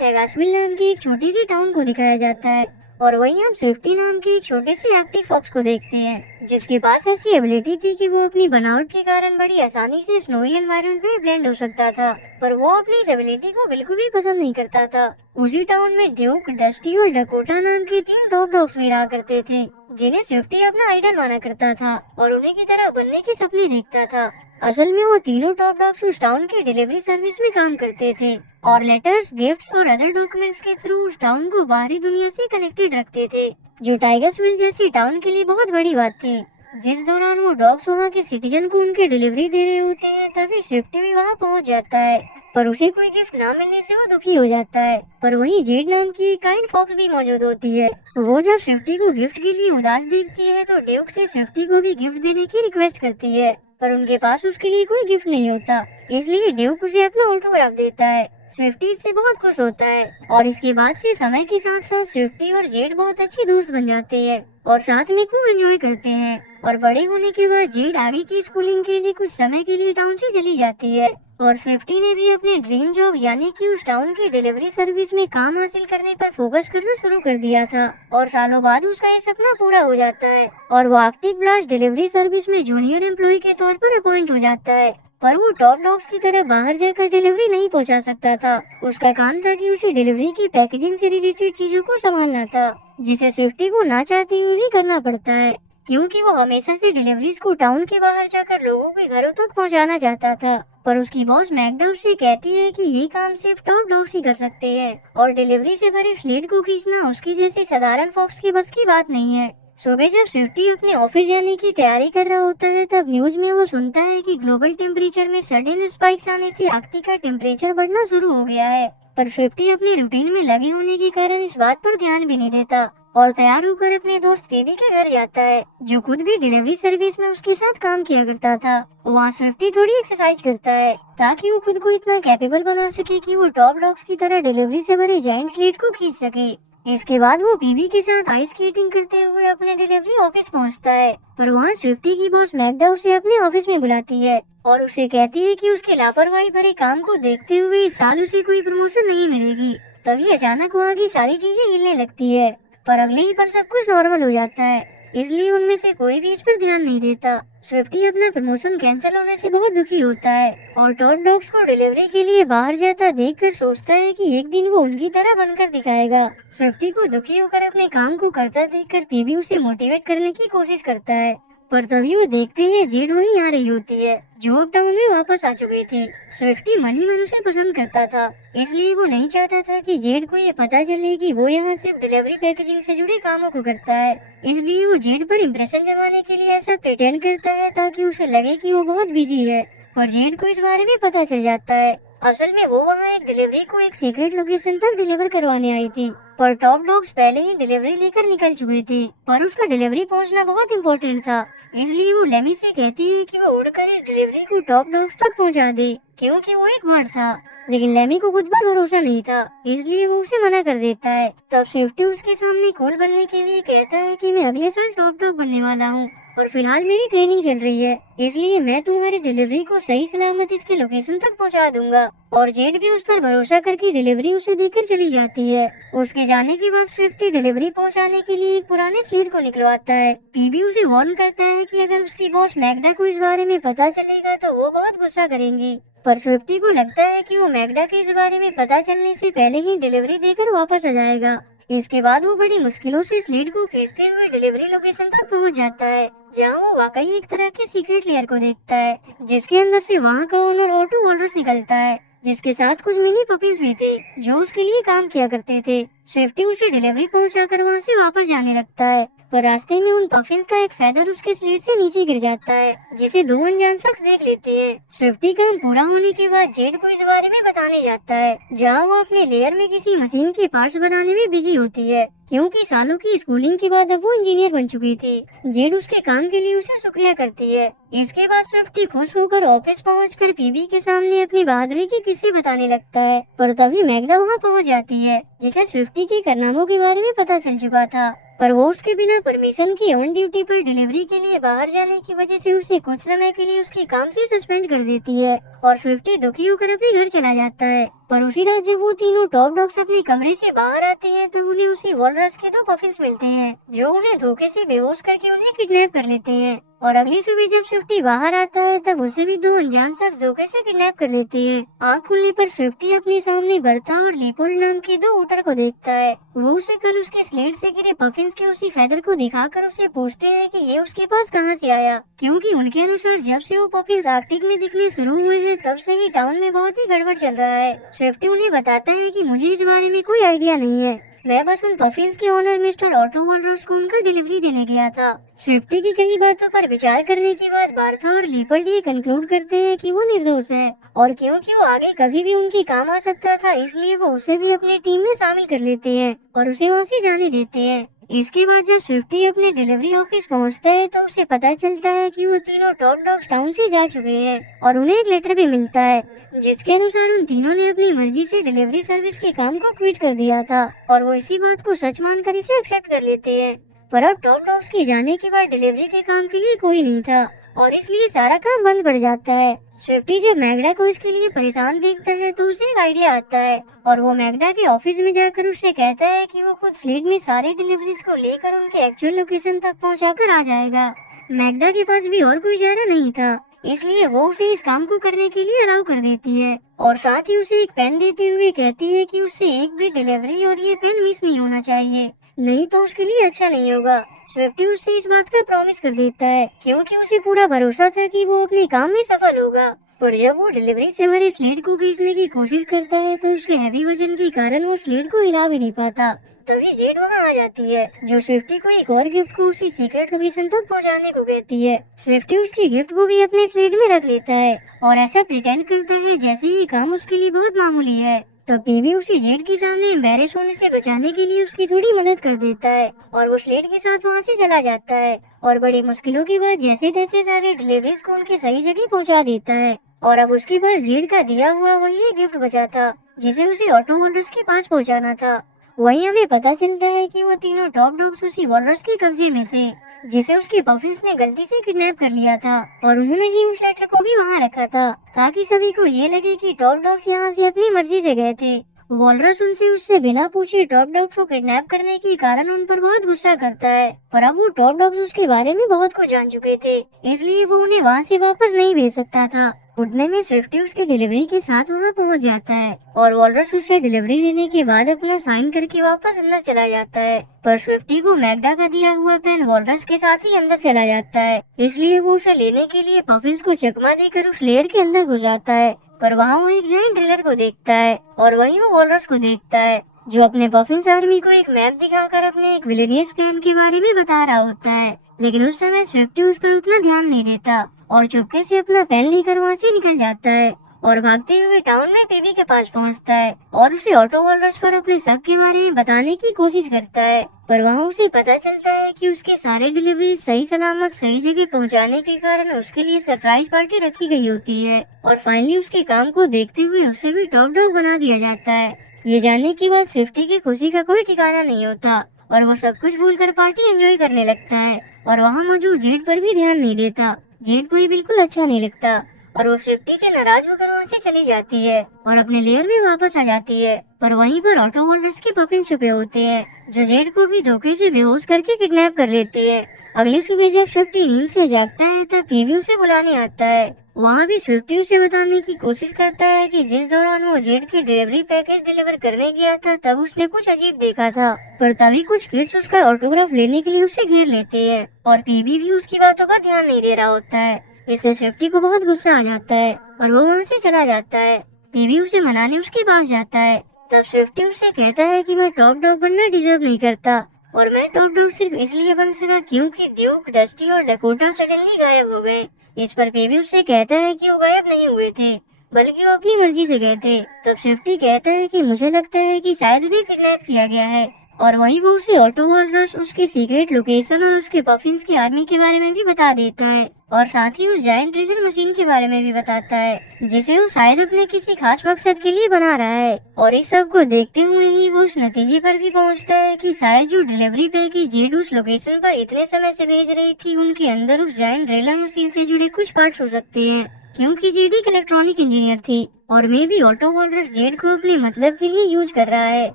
टेगासविल नाम की एक छोटी सी टाउन को दिखाया जाता है और वहीं हम स्विफ्टी नाम की एक छोटे से एक्टिव फॉक्स को देखते हैं जिसके पास ऐसी एबिलिटी थी कि वो अपनी बनावट के कारण बड़ी आसानी से स्नोई एनवायरनमेंट में ब्लेंड हो सकता था, पर वो अपनी इस एबिलिटी को बिल्कुल भी पसंद नहीं करता था। उसी टाउन में ड्यूक, डस्टी और डकोटा नाम के 3 टॉप डॉग्स भी रहा करते थे जिन्हें स्विफ्टी अपना आइडल माना करता था और उन्हीं की तरह बनने के सपने देखता था। असल में वो तीनों टॉप डॉग्स उस टाउन के डिलीवरी सर्विस में काम करते थे और लेटर्स, गिफ्ट्स और अदर डॉक्यूमेंट्स के थ्रू उस टाउन को बाहरी दुनिया से कनेक्टेड रखते थे, जो टाइगर्सविल जैसी टाउन के लिए बहुत बड़ी बात थी। जिस दौरान वो डॉग्स वहाँ के सिटीजन को उनके डिलीवरी दे रहे होते हैं तभी स्विफ्टी भी वहाँ पहुँच जाता है, पर उसे कोई गिफ्ट ना मिलने से वो दुखी हो जाता है। पर वहीं जेड नाम की काइंड फॉक्स भी मौजूद होती है। वो जब स्विफ्टी को गिफ्ट के लिए उदास देखती है तो ड्यूक से स्विफ्टी को भी गिफ्ट देने की रिक्वेस्ट करती है, पर उनके पास उसके लिए कोई गिफ्ट नहीं होता, इसलिए ड्यूक उसे अपना ऑटोग्राफ देता है। स्विफ्टी इससे बहुत खुश होता है और इसके बाद से समय के साथ साथ स्विफ्टी और जेड बहुत अच्छे दोस्त बन जाते हैं और साथ में खूब एंजॉय करते हैं। और बड़े होने के बाद जेड आगे की स्कूलिंग के लिए कुछ समय के लिए टाउन से चली जाती है और स्विफ्टी ने भी अपने ड्रीम जॉब यानी कि उस टाउन की डिलीवरी सर्विस में काम हासिल करने पर फोकस करना शुरू कर दिया था और सालों बाद उसका ये सपना पूरा हो जाता है और वो आर्कटिक ब्लास्ट डिलीवरी सर्विस में जूनियर एम्प्लॉय के तौर पर अपॉइंट हो जाता है। पर वो टॉप डॉग्स की तरह बाहर जाकर डिलीवरी नहीं पहुंचा सकता था। उसका काम था कि उसे डिलीवरी की पैकेजिंग से रिलेटेड चीजों को संभालना था, जिसे स्विफ्टी को ना चाहते हुए भी करना पड़ता है क्योंकि वो हमेशा से डिलीवरीज को टाउन के बाहर जाकर लोगों के घरों तक पहुंचाना चाहता था। पर उसकी बॉस मैग्डा उससे कहती है कि ये काम सिर्फ टॉप डॉग्स ही कर सकते हैं और डिलीवरी से भरे स्लेट को खींचना उसकी जैसे साधारण फॉक्स की बस की बात नहीं है। सुबह जब स्विफ्टी अपने ऑफिस जाने की तैयारी कर रहा होता है तब न्यूज में वो सुनता है कि ग्लोबल टेम्परेचर में सडन स्पाइक्स आने से आर्कटिक का टेम्परेचर बढ़ना शुरू हो गया है, पर स्विफ्टी अपने रूटीन में लगे होने के कारण इस बात पर ध्यान भी नहीं देता और तैयार होकर अपने दोस्त फेबी के घर जाता है जो खुद भी डिलीवरी सर्विस में उसके साथ काम किया करता था। वहाँ स्विफ्टी थोड़ी एक्सरसाइज करता है ताकि वो खुद को इतना कैपेबल बना सके कि वो टॉप डॉग्स की तरह डिलीवरी से भरे जायंट स्लेट को खींच सके। इसके बाद वो बीबी के साथ आइस स्केटिंग करते हुए अपने डिलीवरी ऑफिस पहुंचता है, पर वहाँ स्विफ्टी की बॉस मैग्डा उसे अपने ऑफिस में बुलाती है और उसे कहती है कि उसके लापरवाही भरे काम को देखते हुए इस साल उसे कोई प्रमोशन नहीं मिलेगी। तभी अचानक वहाँ की सारी चीजें हिलने लगती है, पर अगले ही पल सब कुछ नॉर्मल हो जाता है, इसलिए उनमें से कोई भी इस पर ध्यान नहीं देता। स्विफ्टी अपना प्रमोशन कैंसिल होने से बहुत दुखी होता है और टॉप डॉग्स को डिलीवरी के लिए बाहर जाता देखकर सोचता है कि एक दिन वो उनकी तरह बनकर दिखाएगा। स्विफ्टी को दुखी होकर अपने काम को करता देखकर पीबी उसे मोटिवेट करने की कोशिश करता है, पर तभी वो देखते हैं जेड वहीं आ रही होती है जो अब टाउन में वापस आ चुकी थी। स्विफ्टी मन ही मन उसे पसंद करता था, इसलिए वो नहीं चाहता था कि जेड को ये पता चले कि वो यहाँ सिर्फ डिलीवरी पैकेजिंग से जुड़े कामों को करता है, इसलिए वो जेड पर इम्प्रेशन जमाने के लिए ऐसा प्रिटेंड करता है ताकि उसे लगे कि वो बहुत बिजी है। पर जेड को इस बारे में पता चल जाता है असल में वो वहाँ एक डिलीवरी को एक सीक्रेट लोकेशन तक डिलीवर करवाने आई थी, पर टॉप डॉग्स पहले ही डिलीवरी लेकर निकल चुके थे, पर उसका डिलीवरी पहुँचना बहुत इम्पोर्टेंट था, इसलिए वो लेमी से कहती है कि वो उड़कर इस डिलीवरी को टॉप डॉग्स तक पहुँचा दे क्योंकि वो एक बर्ड था। लेकिन लेमी को खुद पर भरोसा नहीं था, इसलिए वो उसे मना कर देता है। तब स्विफ्टी उसके सामने कूल बनने के लिए कहता है कि मैं अगले साल टॉप डॉग बनने वाला हूँ और फिलहाल मेरी ट्रेनिंग चल रही है, इसलिए मैं तुम्हारी डिलीवरी को सही सलामत इसके लोकेशन तक पहुंचा दूंगा। और जेड भी उस पर भरोसा करके डिलीवरी उसे देकर चली जाती है। उसके जाने के बाद स्विफ्टी डिलीवरी पहुंचाने के लिए एक पुराने स्लेट को निकलवाता है। पीबी उसे वार्न करता है कि अगर उसकी बॉस मैग्डा को इस बारे में पता चलेगा तो वो बहुत गुस्सा करेंगी, पर स्विफ्टी को लगता है कि वो मैग्डा के इस बारे में पता चलने से पहले ही डिलीवरी देकर वापस आ जाएगा। इसके बाद वो बड़ी मुश्किलों से स्लेट को खींचते हुए डिलीवरी लोकेशन तक पहुंच जाता है, जहां वो वाकई एक तरह के सीक्रेट लेयर को देखता है जिसके अंदर से वहां का ओनर ऑटो वॉल्डर्स निकलता है, जिसके साथ कुछ मिनी पपीज भी थे जो उसके लिए काम किया करते थे। स्विफ्टी उसे डिलीवरी पहुंचाकर वहां से वापस जाने लगता है, पर रास्ते में उन पफिन्स का एक फेदर उसके स्लेट से नीचे गिर जाता है, जिसे 2 अनजान शख्स देख लेते हैं। स्विफ्टी काम पूरा होने के बाद जेड को इस बारे में बताने जाता है, जहां वो अपने लेयर में किसी मशीन के पार्ट्स बनाने में बिजी होती है, क्योंकि सालों की स्कूलिंग के बाद अब वो इंजीनियर बन चुकी थी। जेड उसके काम के लिए उसे शुक्रिया करती है। इसके बाद स्विफ्टी खुश होकर ऑफिस पहुंचकर पीबी के सामने अपनी बहादुरी की किस्से बताने लगता है, पर तभी मैग्डा वहां पहुंच जाती है, जिसे स्विफ्टी के कारनामों के बारे में पता चल चुका था। पर वो उसके बिना परमिशन की ऑन ड्यूटी पर डिलीवरी के लिए बाहर जाने की वजह से उसे कुछ समय के लिए उसके काम से सस्पेंड कर देती है और स्विफ्टी दुखी होकर अपने घर चला जाता है। पर उसी रात जब वो तीनों टॉप डॉग्स अपने कमरे से बाहर आते हैं तो उन्हें उसी वॉलरस के दो पफिन्स मिलते हैं जो उन्हें धोखे से बेहोश करके उन्हें किडनैप कर लेते हैं। और अगली सुबह जब स्विफ्टी बाहर आता है तब उसे भी दो अनजान शख्स धोखे से किडनैप कर लेते हैं। आँख खुलने पर स्विफ्टी अपने सामने बर्ता और लीपोल्ड नाम के दो ऊँटर को देखता है। वो उसे कल उसके स्लेट से गिरे पफिन्स के उसी फेदर को दिखाकर उसे पूछते हैं कि ये उसके पास कहाँ से आया, क्योंकि उनके अनुसार जब से वो पफिन्स आर्कटिक में दिखने शुरू हुए हैं तब से ही टाउन में बहुत ही गड़बड़ चल रहा है। स्विफ्टी उन्हें बताता है कि मुझे इस बारे में कोई आइडिया नहीं है, मैं बस उन पफिन्स के ओनर मिस्टर ऑटो वॉलरस को उनका डिलीवरी देने गया था। स्विफ्टी की कई बातों पर विचार करने के बाद बार्था और लीपर्ड ये कंक्लूड करते हैं कि वो निर्दोष है और क्योंकि वो आगे कभी भी उनके काम आ सकता था इसलिए वो उसे भी अपनी टीम में शामिल कर लेते हैं और उसे वहाँ से जाने देते हैं। इसके बाद जब स्विफ्टी अपने डिलीवरी ऑफिस पहुंचता है तो उसे पता चलता है कि वो तीनों टॉप डॉग्स टाउन से जा चुके हैं और उन्हें एक लेटर भी मिलता है जिसके अनुसार उन तीनों ने अपनी मर्जी से डिलीवरी सर्विस के काम को क्विट कर दिया था और वो इसी बात को सच मानकर इसे एक्सेप्ट कर लेते हैं। पर अब टॉप डॉग्स के जाने के बाद डिलीवरी के काम के लिए कोई नहीं था और इसलिए सारा काम बंद पड़ जाता है। स्विफ्टी जब मैगडा को इसके लिए परेशान देखता है तो उसे एक आइडिया आता है और वो मैगडा के ऑफिस में जाकर उसे कहता है कि वो खुद स्लेट में सारे डिलीवरीज को लेकर उनके एक्चुअल लोकेशन तक पहुंचाकर आ जाएगा। मैगडा के पास भी और कोई चारा नहीं था इसलिए वो उसे इस काम को करने के लिए अलाउ कर देती है और साथ ही उसे एक पेन देते हुए कहती है कि उससे एक भी डिलीवरी और ये पेन मिस नहीं होना चाहिए, नहीं तो उसके लिए अच्छा नहीं होगा। स्विफ्टी उससे इस बात का प्रॉमिस कर देता है क्योंकि उसे पूरा भरोसा था कि वो अपने काम में सफल होगा। पर जब वो डिलीवरी से भरे स्लेट को खींचने की कोशिश करता है तो उसके हैवी वजन के कारण वो स्लेट को हिला भी नहीं पाता। तभी जेड वहाँ आ जाती है जो स्विफ्टी को एक और गिफ्ट को उसी सीक्रेट लोकेशन तक पहुँचाने को कहती है। स्विफ्टी उसकी गिफ्ट को भी अपने स्लेट में रख लेता है और ऐसा प्रिटेंड करता है जैसे ये काम उसके लिए बहुत मामूली है। तब पीबी उसे जेड के सामने एम्बैरेस होने से बचाने के लिए उसकी थोड़ी मदद कर देता है और वो स्लेट के साथ वहाँ से चला जाता है और बड़ी मुश्किलों के बाद जैसे तैसे सारे डिलीवरीज को उनके सही जगह पहुँचा देता है। और अब उसके पास जेड का दिया हुआ वही गिफ्ट बचा था जिसे उसे ऑटो वॉलरस के पास पहुँचाना था। वहीं हमें पता चलता है कि वो तीनों टॉप डॉग्स उसी वॉलरस के कब्जे में थे जिसे उसके पफिन्स ने गलती से किडनैप कर लिया था और उन्होंने ही उस लेटर को भी वहाँ रखा था ताकि सभी को ये लगे कि टॉप डॉग्स यहाँ से अपनी मर्जी से गए थे। वॉलरस उससे बिना पूछे टॉप डॉग्स को किडनैप करने के कारण उन पर बहुत गुस्सा करता है पर अब वो टॉप डॉग्स उसके बारे में बहुत कुछ जान चुके थे इसलिए वो उन्हें वहाँ से वापस नहीं भेज सकता था। उठने में स्विफ्टी उसके डिलीवरी के साथ वहाँ पहुँच जाता है और वॉलरस उसे डिलीवरी देने के बाद अपना साइन करके वापस अंदर चला जाता है। पर स्विफ्टी को मैगडा का दिया हुआ पेन वॉलरस के साथ ही अंदर चला जाता है इसलिए वो उसे लेने के लिए पफिन्स को चकमा देकर उस लेयर के अंदर घुस जाता है। पर वहाँ वो एक जायंट ड्रिलर को देखता है और वहीं वो वॉलरस को देखता है जो अपने पफिन्स आर्मी को एक मैप दिखाकर अपने एक विलेनियस प्लान के बारे में बता रहा होता है। लेकिन उस समय स्विफ्टी उस पर उतना ध्यान नहीं देता और चुपके से अपना पेन लेकर वहाँ से निकल जाता है और भागते हुए टाउन में पीबी के पास पहुँचता है और उसे ऑटो वॉलरस पर अपने शक के बारे में बताने की कोशिश करता है। पर वहाँ उसे पता चलता है कि उसके सारे डिलीवरी सही सलामत सही जगह पहुँचाने के कारण उसके लिए सरप्राइज पार्टी रखी गई होती है और फाइनली उसके काम को देखते हुए उसे भी टॉप डॉग बना दिया जाता है। ये जानने के बाद स्विफ्टी की खुशी का कोई ठिकाना नहीं होता और वो सब कुछ भूलकर पार्टी एंजॉय करने लगता है और वहाँ मौजूद जेड पर भी ध्यान नहीं देता। जेड को ये बिल्कुल अच्छा नहीं लगता और वो स्विफ्टी से नाराज होकर वहाँ से चली जाती है और अपने लेयर में वापस आ जाती है। पर वहीं पर ऑटो वॉलरस के पफिन छुपे होते हैं जो जेड को भी धोखे से बेहोश करके किडनैप कर लेते हैं। अगली सुबह जब स्विफ्टी नींद से जागता है तब पीबी उसे बुलाने आता है। वहाँ भी स्विफ्टी उसे बताने की कोशिश करता है कि जिस दौरान वो जेड की डिलीवरी पैकेज डिलीवर करने गया था तब उसने कुछ अजीब देखा था। पर तभी कुछ किड्स उसका ऑटोग्राफ लेने के लिए उसे घेर लेते हैं और पीबी भी उसकी बातों का ध्यान नहीं दे रहा होता है। इससे स्विफ्टी को बहुत गुस्सा आ जाता है और वो वहाँ से चला जाता है। पीबी उसे मनाने उसके पास जाता है। तब स्विफ्टी उसे कहता है कि मैं टॉप डॉग बनना डिजर्व नहीं करता और मैं टॉप डॉग सिर्फ इसलिए बन सका क्योंकि ड्यूक, डस्टी और डकोटा सडनली गायब हो गए। इस पर पीबी उससे कहता है कि वो गायब नहीं हुए थे बल्कि वो अपनी मर्जी से गए थे। तब स्विफ्टी कहता है कि मुझे लगता है कि शायद उन्हें किडनैप किया गया है और वहीं वो उसे ऑटो वॉलरस उसके सीक्रेट लोकेशन और उसके पफिन्स की आर्मी के बारे में भी बता देता है और साथ ही उस जायंट ड्रिलर मशीन के बारे में भी बताता है जिसे वो शायद अपने किसी खास मकसद के लिए बना रहा है। और इस सब को देखते हुए ही वो उस नतीजे पर भी पहुंचता है कि शायद जो डिलीवरी पैकेज जेड उस लोकेशन पर इतने समय से भेज रही थी उनके अंदर उस जायंट ड्रिलर मशीन से जुड़े कुछ पार्ट्स हो सकते हैं, क्योंकि जेड एक इलेक्ट्रॉनिक इंजीनियर थी और मे भी ऑटो वॉलरस जेड को अपने मतलब के लिए यूज कर रहा है।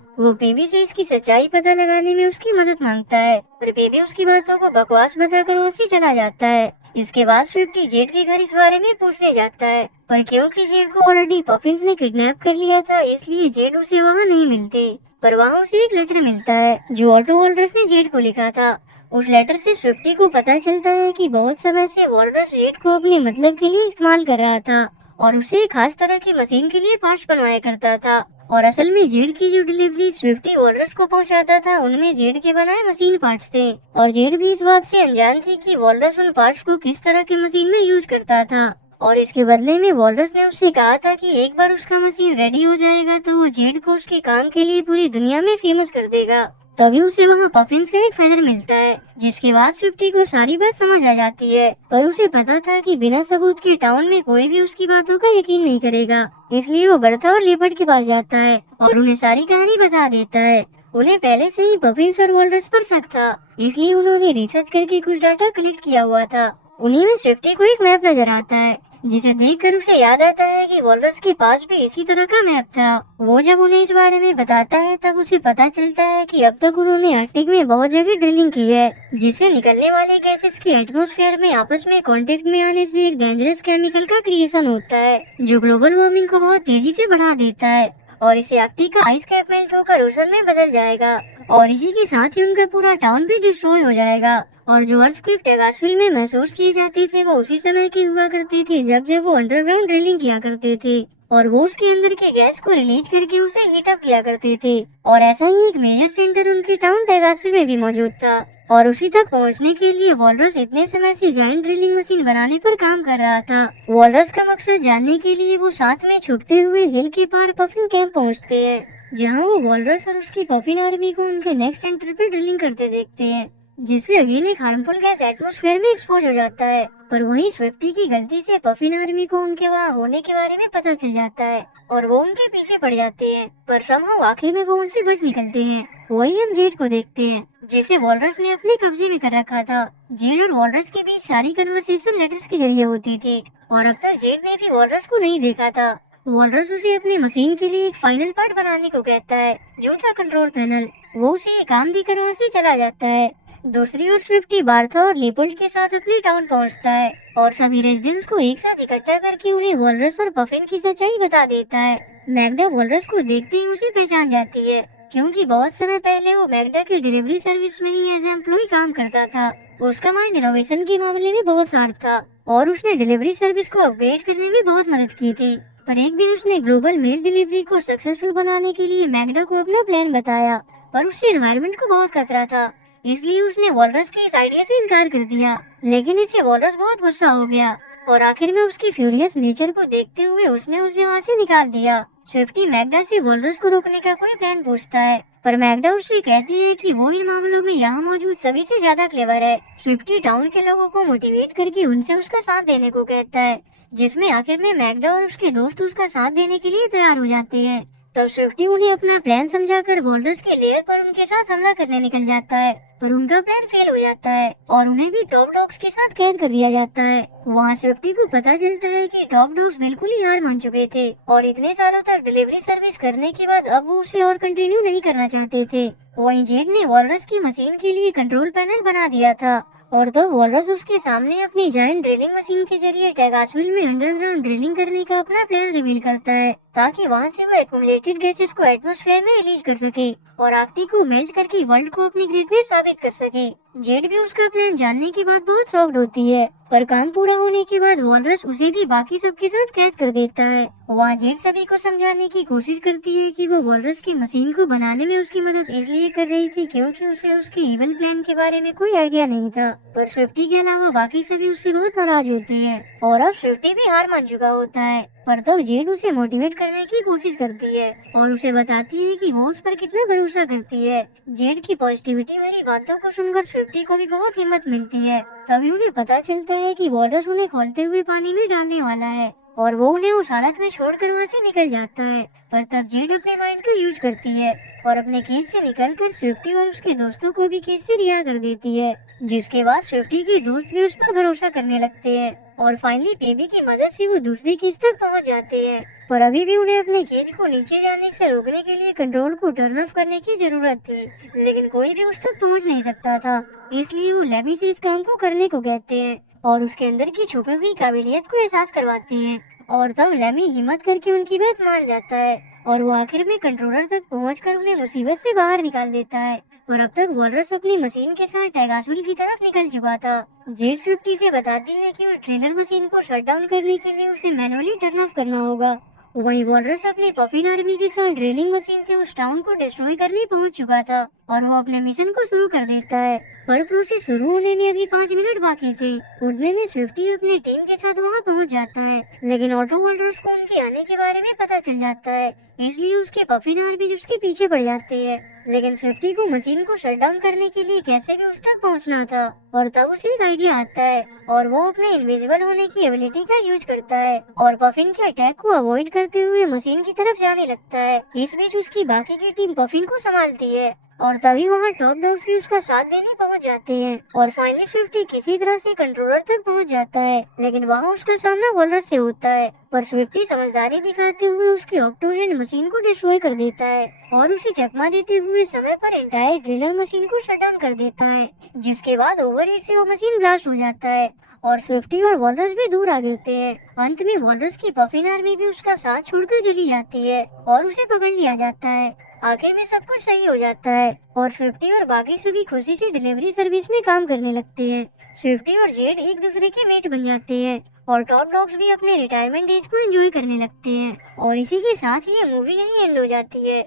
वो बेबी से इसकी सच्चाई पता लगाने में उसकी मदद मांगता है और बेबी उसकी बातों को बकवास बताकर वहाँ से चला जाता है। इसके बाद स्विफ्टी जेड के घर इस बारे में पूछने जाता है, पर क्योंकि जेड को ऑलरेडी पफिन्स ने किडनैप कर लिया था इसलिए जेड उसे वहाँ नहीं मिलती। पर वहाँ उसे एक लेटर मिलता है जो ऑटो वॉलरस ने जेड को लिखा था। उस लेटर से स्विफ्टी को पता चलता है कि बहुत समय से वॉलरस जेड को अपने मतलब के लिए इस्तेमाल कर रहा था और उसे एक खास तरह की मशीन के लिए पार्ट्स बनवाया करता था। और असल में जेड की जो डिलीवरी स्विफ्टी वॉलरस को पहुंचाता था उनमें जेड के बनाए मशीन पार्ट्स थे और जेड भी इस बात से अनजान थी कि वॉलरस उन पार्ट्स को किस तरह के मशीन में यूज करता था। और इसके बदले में वॉलरस ने उससे कहा था कि एक बार उसका मशीन रेडी हो जाएगा तो वो जेड को उसके काम के लिए पूरी दुनिया में फेमस कर देगा। तभी उसे वहाँ पफिन्स का एक फेदर मिलता है जिसके बाद स्विफ्टी को सारी बात समझ आ जाती है, पर उसे पता था कि बिना सबूत के टाउन में कोई भी उसकी बातों का यकीन नहीं करेगा, इसलिए वो बर्था और लेपर्ड के पास जाता है और उन्हें सारी कहानी बता देता है। उन्हें पहले से ही पफिन्स और वॉलरस पर शक था, इसलिए उन्होंने रिसर्च करके कुछ डाटा कलेक्ट किया हुआ था। उन्हीं में स्विफ्टी को एक मैप नजर आता है जिसे देखकर उसे याद आता है कि वॉलरस के पास भी इसी तरह का मैप था। वो जब उन्हें इस बारे में बताता है तब उसे पता चलता है कि अब तक उन्होंने आर्कटिक में बहुत जगह ड्रिलिंग की है जिससे निकलने वाले गैसेस के एटमॉस्फेयर में आपस में कांटेक्ट में आने से एक डेंजरस केमिकल का क्रिएशन होता है जो ग्लोबल वार्मिंग को बहुत तेजी से बढ़ा देता है और इसे आर्कटिक का आइस कैप मेल्ट होकर ओशन में बदल जाएगा और इसी के साथ ही उनका पूरा टाउन भी डिस्ट्रॉय हो जाएगा। और जो अर्थक्वेक टेगासविल में महसूस किए जाते थे वो उसी समय के हुआ करते थे जब वो अंडरग्राउंड ड्रिलिंग किया करते थे और वो उसके अंदर के गैस को रिलीज करके उसे हीट अप किया करते थे। और ऐसा ही एक मेजर सेंटर उनके टाउन टेगासविल में भी मौजूद था और उसी तक पहुंचने के लिए वॉलरस इतने समय से जायंट ड्रिलिंग मशीन बनाने पर काम कर रहा था। वॉलरस का मकसद जानने के लिए वो साथ में छुपते हुए हिल के पार पफिन कैंप पहुंचते हैं जहां वो वॉलरस और उसकी पफिन आर्मी को उनके नेक्स्ट सेंटर पर ड्रिलिंग करते देखते हैं जिससे अगेन एक हार्मफुल गैस एटमॉस्फेयर में एक्सपोज हो जाता है। पर वहीं स्विफ्टी की गलती से पफिन आर्मी को उनके वहाँ होने के बारे में पता चल जाता है और वो उनके पीछे पड़ जाते हैं, पर समहाउ आखिर में वो उनसे बच निकलते हैं। वही हम जेड को देखते हैं जिसे वॉलरस ने अपने कब्जे में कर रखा था। जेड और वॉलरस के बीच सारी कन्वर्सेशन लेटर्स के जरिए होती थी और अब तक जेड ने भी वॉलरस को नहीं देखा था। वॉलरस उसे अपनी मशीन के लिए एक फाइनल पार्ट बनाने को कहता है जो था कंट्रोल पैनल। वो उसे ये काम देकर वहाँ से चला जाता है। दूसरी ओर स्विफ्टी बार्था और लेपर्ड के साथ अपने टाउन पहुंचता है और सभी रेजिडेंट्स को एक साथ इकट्ठा करके उन्हें वॉलरस और पफिन की सच्चाई बता देता है। मैग्डा वॉलरस को देखते ही उसे पहचान जाती है क्योंकि बहुत समय पहले वो मैग्डा की डिलीवरी सर्विस में ही एज एम्प्लॉय काम करता था। उसका माइंड इनोवेशन के मामले में बहुत शार्प था और उसने डिलीवरी सर्विस को अपग्रेड करने में बहुत मदद की थी। पर एक दिन उसने ग्लोबल मेल डिलीवरी को सक्सेसफुल बनाने के लिए मैग्डा को अपना प्लान बताया, पर उससे एनवायरनमेंट को बहुत खतरा था, इसलिए उसने वॉलरस के इस आइडिया से इनकार कर दिया। लेकिन इससे वॉलरस बहुत गुस्सा हो गया और आखिर में उसकी फ्यूरियस नेचर को देखते हुए उसने उसे वहाँ से निकाल दिया। स्विफ्टी मैग्डा से वॉलरस को रोकने का कोई प्लान पूछता है, पर मैग्डा उससे कहती है कि वो इन मामलों में यहाँ मौजूद सभी से ज्यादा क्लेवर है। स्विफ्टी टाउन के लोगों को मोटिवेट करके उनसे उसका साथ देने को कहता है, जिसमें आखिर में मैग्डा और उसके दोस्त उसका साथ देने के लिए तैयार हो जाते हैं। तब स्विफ्टी उन्हें अपना प्लान समझाकर वॉलरस के लेयर पर उनके साथ हमला करने निकल जाता है, पर उनका प्लान फेल हो जाता है और उन्हें भी टॉप डॉग्स के साथ कैद कर दिया जाता है। वहाँ स्विफ्टी को पता चलता है कि टॉप डॉग्स बिल्कुल ही हार मान चुके थे और इतने सालों तक डिलीवरी सर्विस करने के बाद अब वो उसे और कंटिन्यू नहीं करना चाहते थे। वहीं जेड ने वॉलरस की मशीन के लिए कंट्रोल पैनल बना दिया था और तब वॉलरस उसके सामने अपनी जायंट ड्रिलिंग मशीन के जरिए टेगासविल में अंडरग्राउंड ड्रिलिंग करने का अपना प्लान रिवील करता है, ताकि वहां से वो एक्यूमुलेटेड गैसेस को एटमॉस्फेयर में रिलीज कर सके और आर्कटिक को मेल्ट करके वर्ल्ड को अपनी ग्रेटनेस साबित कर सके। जेड भी उसका प्लान जानने के बाद बहुत शॉक्ड होती है, पर काम पूरा होने के बाद वॉलरस उसे भी बाकी सबके साथ कैद कर देता है। वहाँ जेड सभी को समझाने की कोशिश करती है कि वो वॉलरस की मशीन को बनाने में उसकी मदद इसलिए कर रही थी क्योंकि उसे उसके इविल प्लान के बारे में कोई आइडिया नहीं था। पर स्विफ्टी के अलावा बाकी सभी उससे बहुत नाराज होते हैं और अब स्विफ्टी भी हार मान चुका होता है। पर तब जेड उसे मोटिवेट करने की कोशिश करती है और उसे बताती है कि वो उस पर कितना भरोसा करती है। जेड की पॉजिटिविटी भरी बातों को सुनकर स्विफ्टी को भी बहुत हिम्मत मिलती है। तभी उन्हें पता चलता है कि वॉलरस उन्हें खौलते हुए पानी में डालने वाला है और वो उन्हें उस हालत में छोड़कर वहाँ से निकल जाता है। पर तब जेड अपने माइंड का यूज करती है और अपने केज से निकलकर स्विफ्टी और उसके दोस्तों को भी केज से रिहा कर देती है, जिसके बाद स्विफ्टी के दोस्त भी उस पर भरोसा करने लगते हैं और फाइनली बेबी की मदद से वो दूसरी केज तक पहुंच जाते हैं। पर अभी भी उन्हें अपने केज को नीचे जाने से रोकने के लिए कंट्रोल को टर्न ऑफ करने की जरूरत थी, लेकिन कोई भी उस तक पहुंच नहीं सकता था। इसलिए वो लेबी से इस काम को करने को कहते हैं और उसके अंदर की छुपी हुई काबिलियत को एहसास करवाते हैं। और तब लेमी हिम्मत करके उनकी बात मान जाता है और वो आखिर में कंट्रोलर तक पहुंचकर उन्हें मुसीबत से बाहर निकाल देता है। और अब तक वॉलरस अपनी मशीन के साथ टाइगासुल की तरफ निकल चुका था। जेड स्विफ्टी से बताती है कि उस ड्रिलर मशीन को शट डाउन करने के लिए उसे मैनुअली टर्न ऑफ करना होगा। वहीं वॉलरस अपनी पफिन आर्मी के साथ ड्रिलिंग मशीन से उस टाउन को डिस्ट्रॉय करने पहुंच चुका था और वो अपने मिशन को शुरू कर देता है। पर प्रोसेस शुरू होने में अभी 5 मिनट बाकी थे। उतने में स्विफ्टी अपने टीम के साथ वहां पहुंच जाता है, लेकिन ऑटो वॉलरस को उनके आने के बारे में पता चल जाता है, इसलिए उसके पफिन आर्मी उसके पीछे पड़ जाते हैं। लेकिन स्विफ्टी को मशीन को शट डाउन करने के लिए कैसे भी उस तक पहुंचना था और तब उसे एक आइडिया आता है और वो अपने इनविजिबल होने की एबिलिटी का यूज करता है और पफिन के अटैक को अवॉइड करते हुए मशीन की तरफ जाने लगता है। इस बीच उसकी बाकी की टीम पफिन को संभालती है और तभी वहाँ टॉप डॉग्स भी उसका साथ देने पहुँच जाते हैं और फाइनली स्विफ्टी किसी तरह से कंट्रोलर तक पहुँच जाता है, लेकिन वहाँ उसका सामना वॉलरस से होता है। पर स्विफ्टी समझदारी दिखाते हुए उसकी ऑक्टो हैंड मशीन को डिस्ट्रॉय कर देता है और उसे चकमा देते हुए समय पर एंटायर ड्रिलर मशीन को शट डाउन कर देता है, जिसके बाद ओवरहीट से वो मशीन ब्लास्ट हो जाता है और स्विफ्टी और वॉलरस भी दूर आ गिरते हैं। अंत में वॉलरस की पफिन आर्मी भी उसका साथ छोड़कर चली जाती है और उसे पकड़ लिया जाता है। आखिर में सब कुछ सही हो जाता है और स्विफ्टी और बाकी सभी खुशी से डिलीवरी सर्विस में काम करने लगते हैं। स्विफ्टी और जेड एक दूसरे के मेट बन जाते हैं और टॉप डॉग्स भी अपने रिटायरमेंट एज को एंजॉय करने लगते हैं और इसी के साथ ही ये मूवी यहीं एंड हो जाती है।